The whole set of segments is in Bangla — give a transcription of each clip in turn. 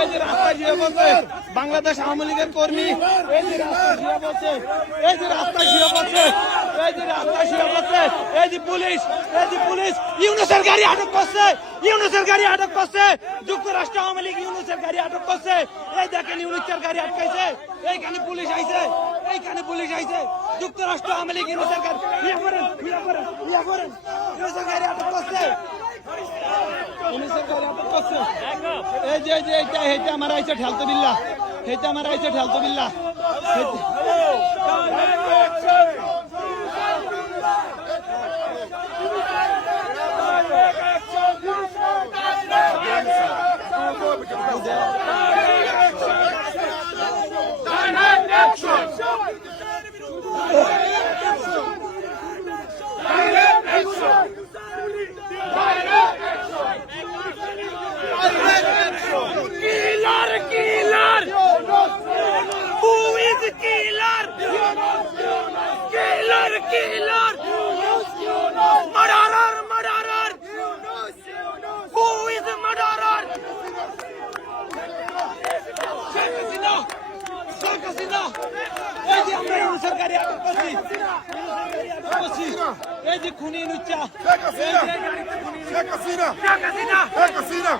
এই যে রাস্তায় শুয়ে পড়ছে বাংলাদেশ আওয়ামী লীগের কর্মী, এই যে রাস্তায় শুয়ে পড়ছে, এই যে রাস্তায় শুয়ে পড়ছে, এই যে রাস্তায় শুয়ে পড়ছে, এই যে পুলিশ, এই যে পুলিশ ইউনূসের গাড়ি আটক করছে, ইউনূসের গাড়ি আটক করছে, যুক্তরাষ্ট্র আওয়ামী লীগ ইউনূসের গাড়ি আটক করছে। এই দেখেন ইউনূসের গাড়ি আটকাইছে, এইখানে পুলিশ আইছে, এইখানে পুলিশ আইছে, যুক্তরাষ্ট্র আওয়ামী লীগ ইউনূসের গাড়ি ইউনূসের গাড়ি আটক করছে, ইউনূসের গাড়ি আটক করছে। এই যে এইটা আমার আইছে ঠেলতো বিল্লাহ, এইটা আমার আইছে ঠেলতো বিল্লাহ। Killer! Murderer! Murderer! Who is the murderer? Sheikh Hasina, Sheikh Hasina, এই যে আমরা ইউনূসের গাড়ি আটক করছি, এই যে খুনি নুচ্চা, Sheikh Hasina, Sheikh Hasina, Sheikh Hasina!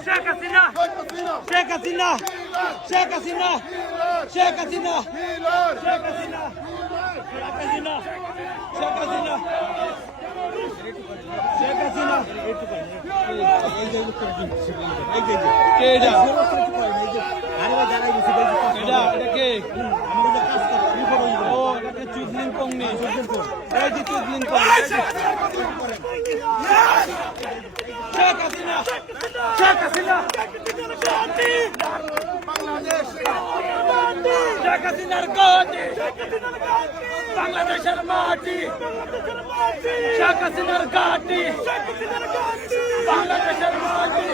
Sheikh Hasina, Sheikh Hasina! Sheikh Hasina, Sheikh Hasina, Sheikh Hasina, কিলার, শেখ হাসিনা, শেখ হাসিনা, শেখ হাসিনা, শেখ হাসিনা, কে এটা? এটা কে? ও এটাকে চুদলিং পংনি, এই যে চুদলিং পং। Sheikh Hasina, Sheikh Hasina! শেখ হাসিনার গদি, বাংলাদেশের মাটি, শেখ হাসিনার ঘাটি, বাংলাদেশের মাটি,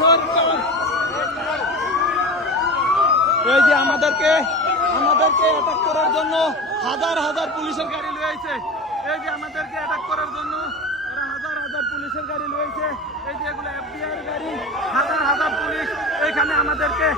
সরকার। এই যে আমাদেরকে অ্যাটাক করার জন্য হাজার হাজার পুলিশের গাড়ি লয়েছে, এই যে আমাদেরকে অ্যাটাক করার জন্য এরা হাজার হাজার পুলিশের গাড়ি লয়েছে, এই যে এগুলো এফবিআই গাড়ি, হাজার হাজার পুলিশ এখানে আমাদেরকে